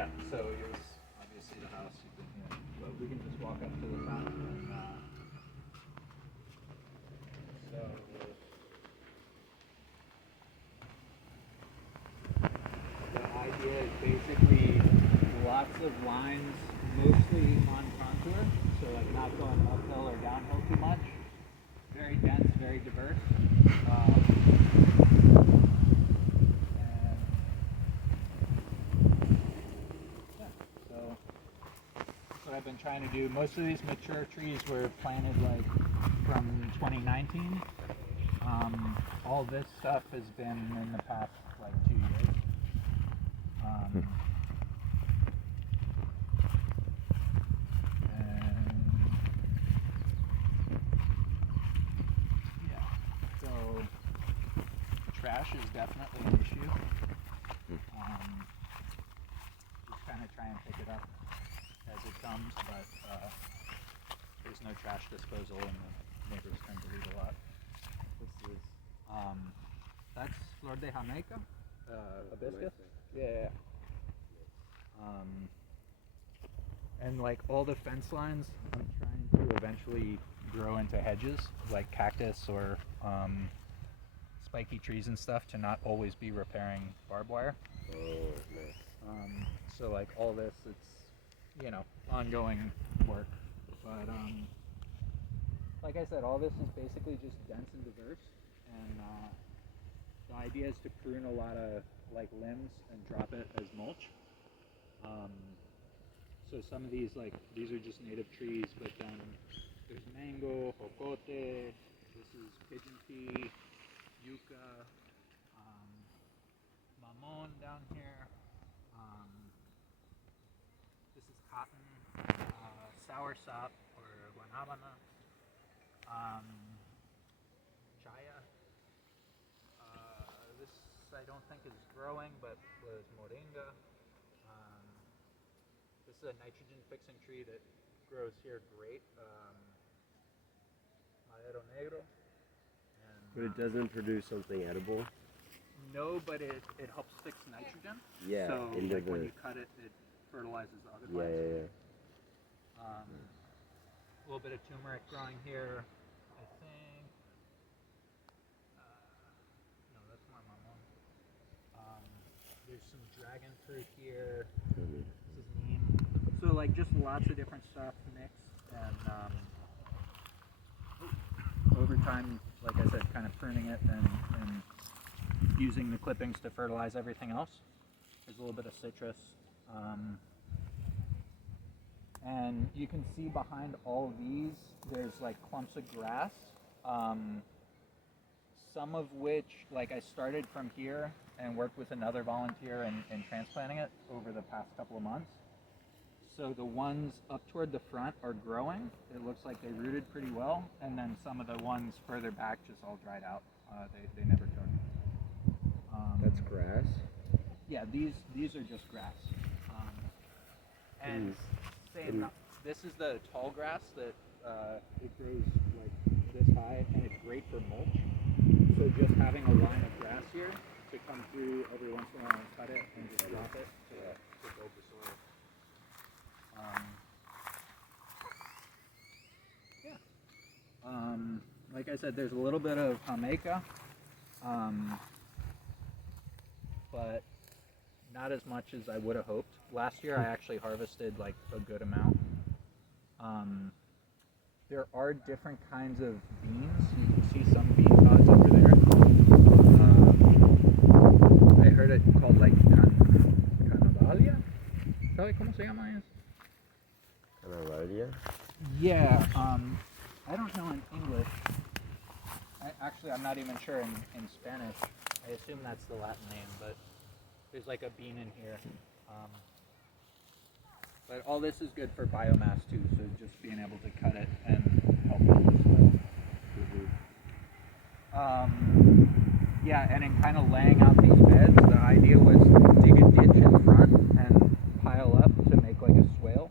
Yeah, so here's obviously the house. You can, but we can just walk up to the front. And, so the idea is basically lots of lines, mostly on contour, so like not going uphill or downhill too much. Very dense, very diverse. I've been trying to do. Most of these mature trees were planted like from 2019. All this stuff has been in the past like 2 years. And yeah, so trash is definitely an issue. Just kind of try and pick it up as it comes, but there's no trash disposal and the neighbors tend to read a lot. This is that's Flor de Jamaica, hibiscus. Yeah. And like all the fence lines, I'm trying to eventually grow into hedges, like cactus or spiky trees and stuff, to not always be repairing barbed wire. Oh, nice. So like all this, it's ongoing work, but like I said, all this is basically just dense and diverse, and the idea is to prune a lot of like limbs and drop it as mulch. So some of these are just native trees, but then there's mango, jocote, this is pigeon pea, yucca, mamon down here. This is cotton, soursop or guanabana, chaya. This I don't think is growing, but was moringa. This is a nitrogen fixing tree that grows here great, madero negro. And, But it doesn't produce something edible? No, but it helps fix nitrogen. Yeah. So like when you cut it, it fertilizes the other plants. Yeah. A little bit of turmeric growing here, I think. No, that's my mom. There's some dragon fruit here. This is neem. So like just lots of different stuff mixed, and over time, like I said, kind of pruning it and using the clippings to fertilize everything else. There's a little bit of citrus. And you can see behind all these, there's like clumps of grass, some of which, like I started from here and worked with another volunteer in transplanting it over the past couple of months. So the ones up toward the front are growing. It looks like they rooted pretty well, and then some of the ones further back just all dried out. They never took. That's grass? Yeah, these are just grass. And this is the tall grass that it grows like this high, and it's great for mulch. So just having a line of grass here to come through every once in a while and cut it and just drop it to build the soil. Like I said, there's a little bit of jamaica, but not as much as I would have hoped. Last year I actually harvested like a good amount. There are different kinds of beans. You can see some bean pods over there. I heard it called like canavalia. ¿Sabe cómo se llama eso? Canavalia? Yeah, I don't know in English. I'm not even sure in Spanish. I assume that's the Latin name, but there's like a bean in here. But all this is good for biomass too, so just being able to cut it and help with the soil. Yeah, and in kind of laying out these beds, the idea was dig a ditch in front and pile up to make like a swale,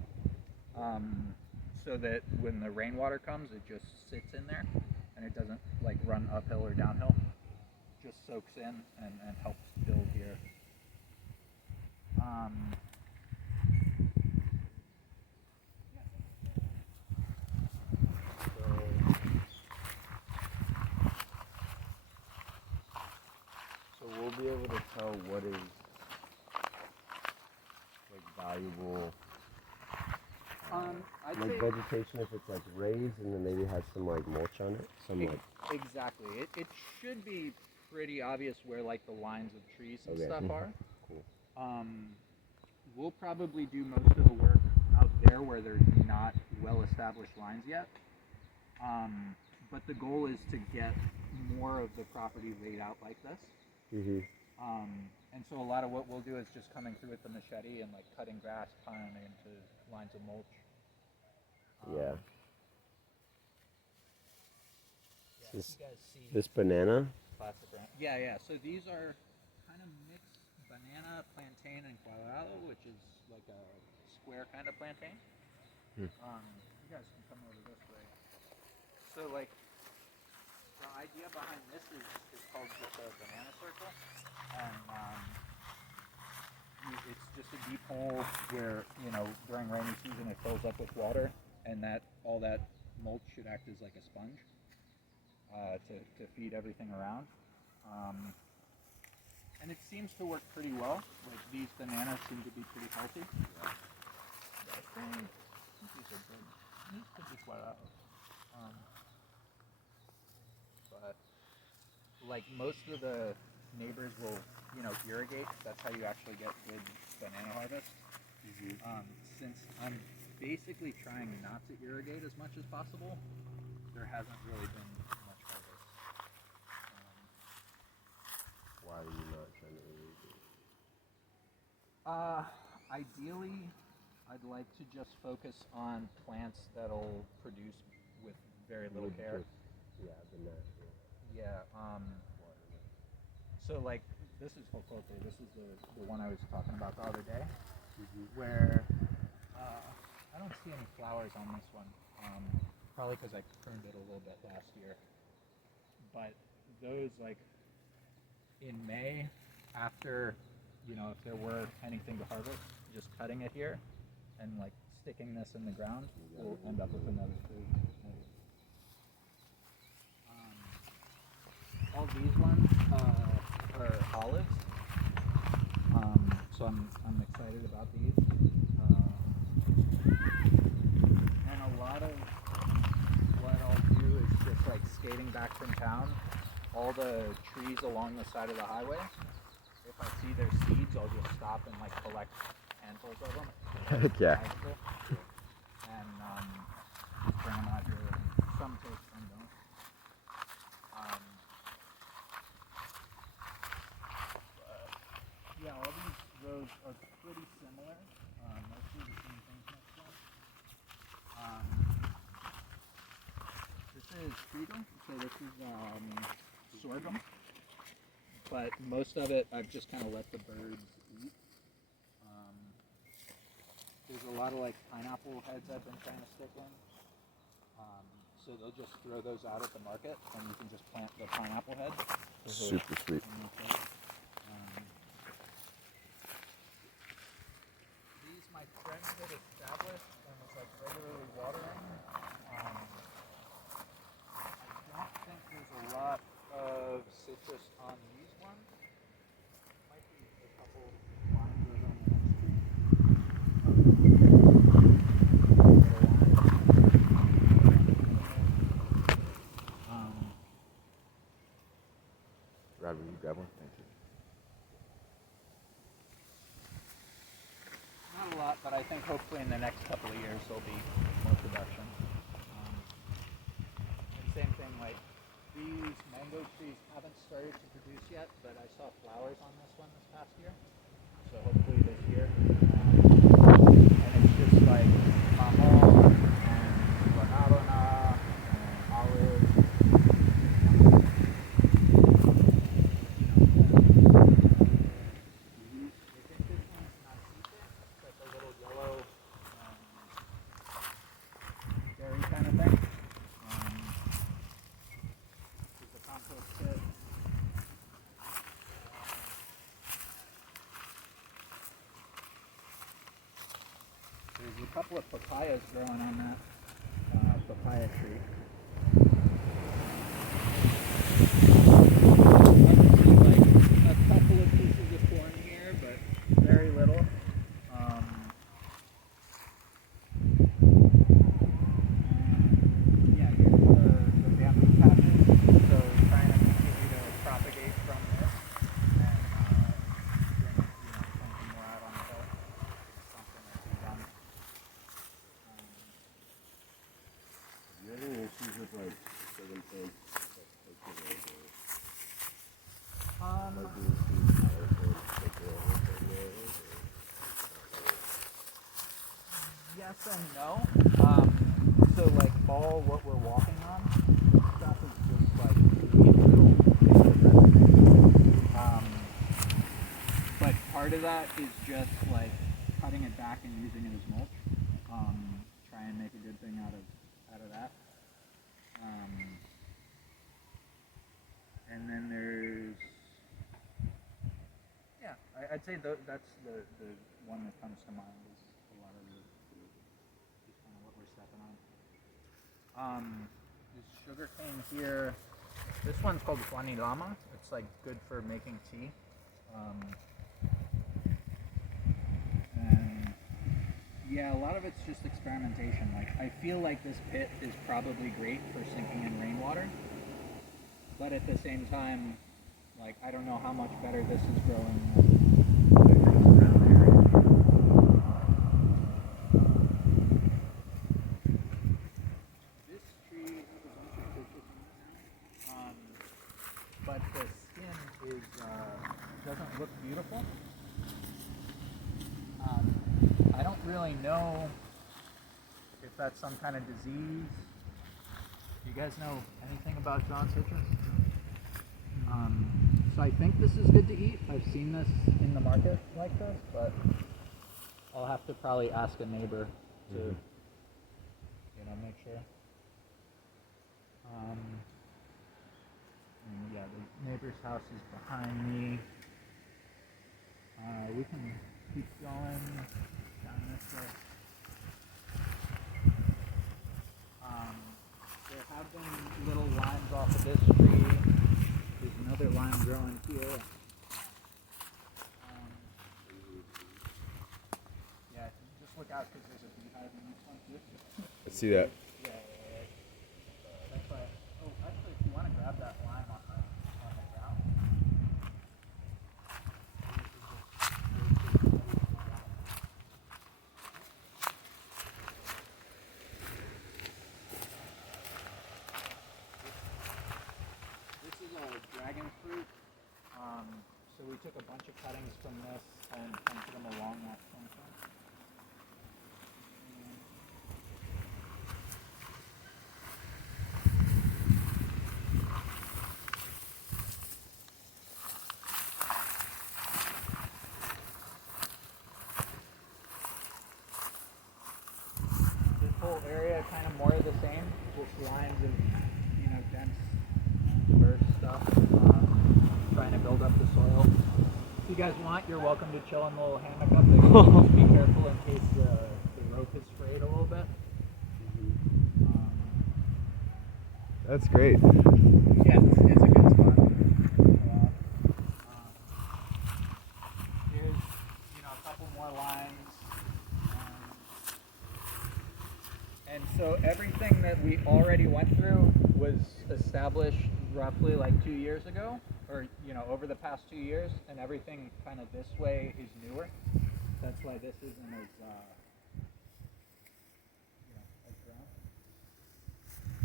so that when the rainwater comes, it just sits in there and it doesn't like run uphill or downhill. Just soaks in and helps build here. valuable I'd like say vegetation if it's like raised and then maybe has some like mulch on it? Some like exactly. It should be pretty obvious where like the lines of trees and okay. stuff are. Cool. We'll probably do most of the work out there where there's not well-established lines yet. But the goal is to get more of the property laid out like this. Mhm. And so a lot of what we'll do is just coming through with the machete and like cutting grass, piling it into lines of mulch. Yeah. Yeah, This, you guys see this banana? plastic wrap. Yeah. So these are kind of mixed banana, plantain, and guayaba, which is like a square kind of plantain. You guys can come over this way. So like the idea behind this is called just a banana circle, and it's just a deep hole where during rainy season it fills up with water, and that all that mulch should act as like a sponge to feed everything around. And it seems to work pretty well. Like these bananas seem to be pretty healthy. Yeah. I think these are good. These could be quite out. But like most of the neighbors will, irrigate. That's how you actually get good banana harvest. Since I'm basically trying not to irrigate as much as possible, there hasn't really been much harvest. Why are you not trying to irrigate? Ideally, I'd like to just focus on plants that'll produce with very little care. Yeah, the natural. Yeah. So like this is Hokote. This is the one I was talking about the other day, where I don't see any flowers on this one. Probably because I pruned it a little bit last year. But those like in May, after if there were anything to harvest, just cutting it here and like sticking this in the ground, we'll end up with another tree. All these ones are olives, so I'm excited about these. And a lot of what I'll do is just like skating back from town, all the trees along the side of the highway. If I see their seeds, I'll just stop and like collect handfuls of them. Yeah. And just bring them out here. Some take, some don't. Yeah, all these rows are pretty similar. Mostly the same things next to them. This is trigo, so this is sorghum. But most of it I've just kind of let the birds eat. There's a lot of like pineapple heads I've been trying to stick in. So they'll just throw those out at the market, and you can just plant the pineapple head. Super sweet. These my friend had established and was like regularly watering. I don't think there's a lot of citrus on these ones. Might be a couple lines on the next tree. Rob, will you grab one? Thank you. Not a lot, but I think hopefully in the next couple of years there'll be more production. And same thing, like these mango trees haven't started to produce yet, but I saw flowers on this one this past year. So hopefully this year. And it's just like mamon and guanabana and olive. Kind of thing. There's a compost pit. There's a couple of papayas growing on that papaya tree. Like a couple of pieces of corn here, but very little. and no. So like all what we're walking on stuff is just like neat little bits of resin. But part of that is just like cutting it back and using it as mulch. Try and make a good thing out of that. And then there's, yeah, I'd say that's the one that comes to mind is a lot of the is kind of what we're stepping on. This sugarcane here, this one's called Tuani Lama. It's like good for making tea. And yeah, a lot of it's just experimentation. Like I feel like this pit is probably great for sinking in rainwater. But at the same time, like I don't know how much better this is growing than other things around there. This tree has a bunch of purchase on it, but the skin is doesn't look beautiful. I don't really know if that's some kind of disease. Do you guys know anything about John citrus? So I think this is good to eat. I've seen this in the market like this, but I'll have to probably ask a neighbor to, make sure. And yeah, the neighbor's house is behind me. We can keep going down this way. There have been little limes off of this tree. There's another lime growing here. Yeah, just look out because there's a beehive in this one too. I see that. Yeah. That's why. Oh, actually, if you want to grab that lime on the ground. This is a dragon fruit. So we took a bunch of cuttings from this and planted them along that fence. This whole area kind of more of the same, just lines of dense, diverse stuff. Trying to build up the soil. If you guys want, you're welcome to chill in the little hammock up there. Just be careful in case the rope is frayed a little bit. That's great. Yeah, it's a good spot. Here's a couple more lines. And so everything that we already went through was established roughly like 2 years ago, or over the past 2 years, and everything kind of this way is newer. That's why this isn't as grown.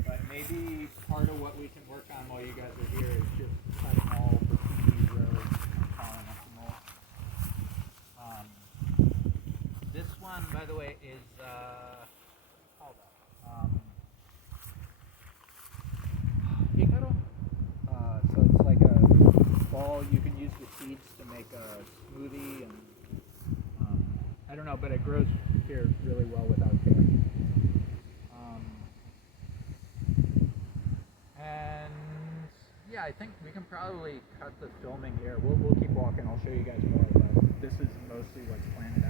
But maybe part of what we can work on while you guys are here is just cutting all between these rows and following up the mold. This one, by the way, is Icaro. So it's like a ball. You can use the seeds to make a smoothie, and I don't know, but it grows here really well without care. And yeah, I think we can probably cut the filming here. We'll keep walking. I'll show you guys more, but this is mostly what's planted